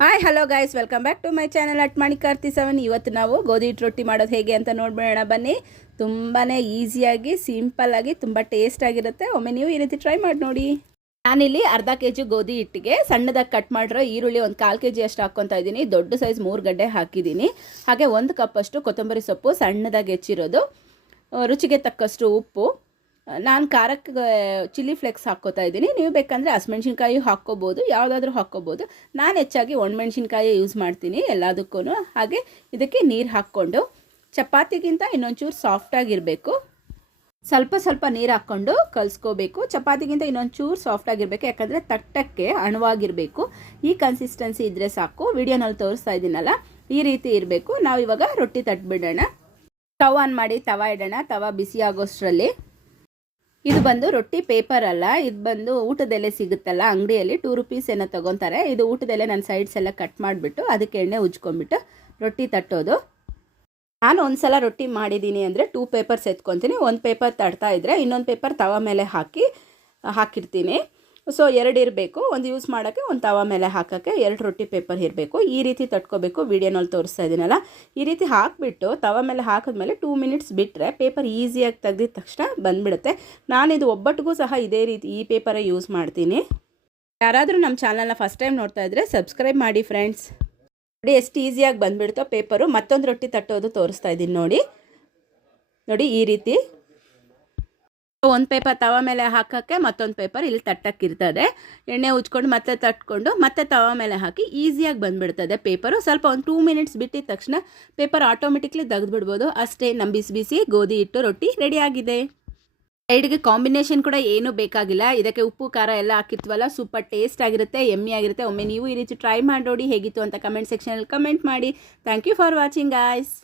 Hi hello guys welcome back to my channel at Karthi seven ಇವತ್ತು ನಾವು ಗೋಧಿ ಹಿಟ್ಟು ರೊಟ್ಟಿ ಮಾಡೋದು ಹೇಗೆ ಅಂತ ನೋಡ್ಬಿಡೋಣ. ಬನ್ನಿ. ತುಂಬಾ ಈಸಿಯಾಗಿ ಸಿಂಪಲ್ಲಾಗಿ ತುಂಬ ಟೇಸ್ಟ್ ಆಗಿರುತ್ತೆ. ಒಮ್ಮೆ ನೀವು ಈ ರೀತಿ ಟ್ರೈ ಮಾಡಿ ನೋಡಿ. ನಾನಿಲ್ಲಿ ಅರ್ಧ ಕೆ ಜಿ ಗೋಧಿ ಹಿಟ್ಟಿಗೆ ಸಣ್ಣದಾಗಿ ಕಟ್ ಮಾಡಿರೋ ಈರುಳ್ಳಿ ಒಂದು ಕಾಲು ಕೆ ಜಿ ಅಷ್ಟು ಹಾಕ್ಕೊತಾ ಇದ್ದೀನಿ. ದೊಡ್ಡ ಸೈಜ್ ಮೂರು ಗಡ್ಡೆ ಹಾಕಿದ್ದೀನಿ. ಹಾಗೆ ಒಂದು ಕಪ್ಪಷ್ಟು ಕೊತ್ತಂಬರಿ ಸೊಪ್ಪು ಸಣ್ಣದಾಗಿ ಹೆಚ್ಚಿರೋದು. ರುಚಿಗೆ ತಕ್ಕಷ್ಟು ಉಪ್ಪು. ನಾನು ಖಾರಕ್ಕೆ ಚಿಲ್ಲಿ ಫ್ಲೆಕ್ಸ್ ಹಾಕ್ಕೋತಾ ಇದ್ದೀನಿ. ನೀವು ಬೇಕಂದರೆ ಹಸಿಮೆಣ್ಸಿನ್ಕಾಯಿ ಹಾಕ್ಕೋಬೋದು, ಯಾವುದಾದ್ರೂ ಹಾಕ್ಕೋಬೋದು. ನಾನು ಹೆಚ್ಚಾಗಿ ಒಣಮೆಣ್ಸಿನ್ಕಾಯಿ ಯೂಸ್ ಮಾಡ್ತೀನಿ ಎಲ್ಲದಕ್ಕೂ ಹಾಗೆ ಇದಕ್ಕೆ ನೀರು ಹಾಕ್ಕೊಂಡು, ಚಪಾತಿಗಿಂತ ಇನ್ನೊಂಚೂರು ಸಾಫ್ಟಾಗಿರಬೇಕು ಸ್ವಲ್ಪ ಸ್ವಲ್ಪ ನೀರು ಹಾಕ್ಕೊಂಡು ಕಲಿಸ್ಕೋಬೇಕು. ಚಪಾತಿಗಿಂತ ಇನ್ನೊಂಚೂರು ಸಾಫ್ಟಾಗಿರಬೇಕು ಯಾಕಂದರೆ ತಟ್ಟಕ್ಕೆ ಅಣುವಾಗಿರಬೇಕು. ಈ ಕನ್ಸಿಸ್ಟೆನ್ಸಿ ಇದ್ದರೆ ಸಾಕು. ವಿಡಿಯೋನಲ್ಲಿ ತೋರಿಸ್ತಾ ಇದ್ದೀನಲ್ಲ, ಈ ರೀತಿ ಇರಬೇಕು. ನಾವು ಇವಾಗ ರೊಟ್ಟಿ ತಟ್ಬಿಡೋಣ. ಸ್ಟವ್ ಆನ್ ಮಾಡಿ, ತವ ಇಡೋಣ. ತವ ಬಿಸಿ ಆಗೋಷ್ಟರಲ್ಲಿ. ಇದು ಬಂದು ರೊಟ್ಟಿ ಪೇಪರ್ ಅಲ್ಲ, ಇದು ಬಂದು ಊಟದಲ್ಲೇ ಸಿಗುತ್ತಲ್ಲ, ಅಂಗಡಿಯಲ್ಲಿ ಟೂ ರುಪೀಸ್ ಏನೋ ತೊಗೊತಾರೆ. ಇದು ಊಟದಲ್ಲೇ ನನ್ನ ಸೈಡ್ಸ್ ಎಲ್ಲ ಕಟ್ ಮಾಡಿಬಿಟ್ಟು ಅದಕ್ಕೆ ಎಣ್ಣೆ ಉಜ್ಕೊಂಡ್ಬಿಟ್ಟು ರೊಟ್ಟಿ ತಟ್ಟೋದು. ನಾನು ಒಂದ್ಸಲ ರೊಟ್ಟಿ ಮಾಡಿದ್ದೀನಿ ಅಂದರೆ ಟೂ ಪೇಪರ್ಸ್ ಎತ್ಕೊತೀನಿ. ಒಂದು ಪೇಪರ್ ತಡ್ತಾ ಇದ್ದರೆ ಇನ್ನೊಂದು ಪೇಪರ್ ತವ ಮೇಲೆ ಹಾಕಿ, ಹಾಕಿರ್ತೀನಿ. ಸೊ ಎರಡು ಇರಬೇಕು. ಒಂದು ಯೂಸ್ ಮಾಡೋಕ್ಕೆ, ಒಂದು ತವ ಮೇಲೆ ಹಾಕೋಕ್ಕೆ ಎರಡು ರೊಟ್ಟಿ ಪೇಪರ್ ಇರಬೇಕು. ಈ ರೀತಿ ತಟ್ಕೋಬೇಕು. ವಿಡಿಯೋನಲ್ಲಿ ತೋರಿಸ್ತಾ ಇದ್ದೀನಲ್ಲ. ಈ ರೀತಿ ಹಾಕಿಬಿಟ್ಟು ತವ ಮೇಲೆ ಹಾಕಿದ್ಮೇಲೆ ಟೂ ಮಿನಿಟ್ಸ್ ಬಿಟ್ಟರೆ ಪೇಪರ್ ಈಸಿಯಾಗಿ ತೆಗೆದಿದ ತಕ್ಷಣ ಬಂದುಬಿಡುತ್ತೆ. ನಾನಿದು ಒಬ್ಬಟ್ಟಿಗೂ ಸಹ ಇದೇ ರೀತಿ ಈ ಪೇಪರೇ ಯೂಸ್ ಮಾಡ್ತೀನಿ. ಯಾರಾದರೂ ನಮ್ಮ ಚಾನಲ್ನ ಫಸ್ಟ್ ಟೈಮ್ ನೋಡ್ತಾ ಇದ್ದರೆ ಸಬ್ಸ್ಕ್ರೈಬ್ ಮಾಡಿ ಫ್ರೆಂಡ್ಸ್ ನೋಡಿ, ಎಷ್ಟು ಈಸಿಯಾಗಿ ಬಂದುಬಿಡ್ತೋ ಪೇಪರು ಮತ್ತೊಂದು ರೊಟ್ಟಿ ತಟ್ಟೋದು ತೋರಿಸ್ತಾ ಇದ್ದೀನಿ ನೋಡಿ. ನೋಡಿ, ಈ ರೀತಿ. ಒಂದು ಪೇಪರ್ ತವ ಮೇಲೆ ಹಾಕೋಕ್ಕೆ ಮತ್ತೊಂದು ಪೇಪರ್ ಇಲ್ಲಿ ತಟ್ಟಕ್ಕಿರ್ತದೆ ಎಣ್ಣೆ ಉಜ್ಕೊಂಡು ಮತ್ತೆ ತಟ್ಕೊಂಡು ಮತ್ತೆ ತವ ಮೇಲೆ ಹಾಕಿ ಈಸಿಯಾಗಿ ಬಂದುಬಿಡ್ತದೆ ಪೇಪರು ಸ್ವಲ್ಪ ಒಂದು ಟೂ ಮಿನಿಟ್ಸ್ ಬಿಟ್ಟಿದ ತಕ್ಷಣ ಪೇಪರ್ ಆಟೋಮೆಟಿಕ್ಲಿ ತೆಗೆದುಬಿಡ್ಬೋದು. ಅಷ್ಟೇ ನಮ್ಮ ಬಿಸಿ ಬಿಸಿ ಗೋಧಿ ಹಿಟ್ಟು ರೊಟ್ಟಿ ರೆಡಿ ಆಗಿದೆ. ಸೈಡ್ಗೆ ಕಾಂಬಿನೇಷನ್ ಕೂಡ ಏನೂ ಬೇಕಾಗಿಲ್ಲ. ಇದಕ್ಕೆ ಉಪ್ಪು, ಖಾರ ಎಲ್ಲ ಹಾಕಿತ್ತುವಲ್ಲ ಸೂಪರ್ ಟೇಸ್ಟ್ ಆಗಿರುತ್ತೆ ಎಮ್ಮಿ ಆಗಿರುತ್ತೆ. ಒಮ್ಮೆ ನೀವು ಈ ರೀತಿ ಟ್ರೈ ಮಾಡಿ ಹೇಗಿತ್ತು ಅಂತ ಕಮೆಂಟ್ ಸೆಕ್ಷನಲ್ಲಿ ಕಮೆಂಟ್ ಮಾಡಿ. Thank you for watching guys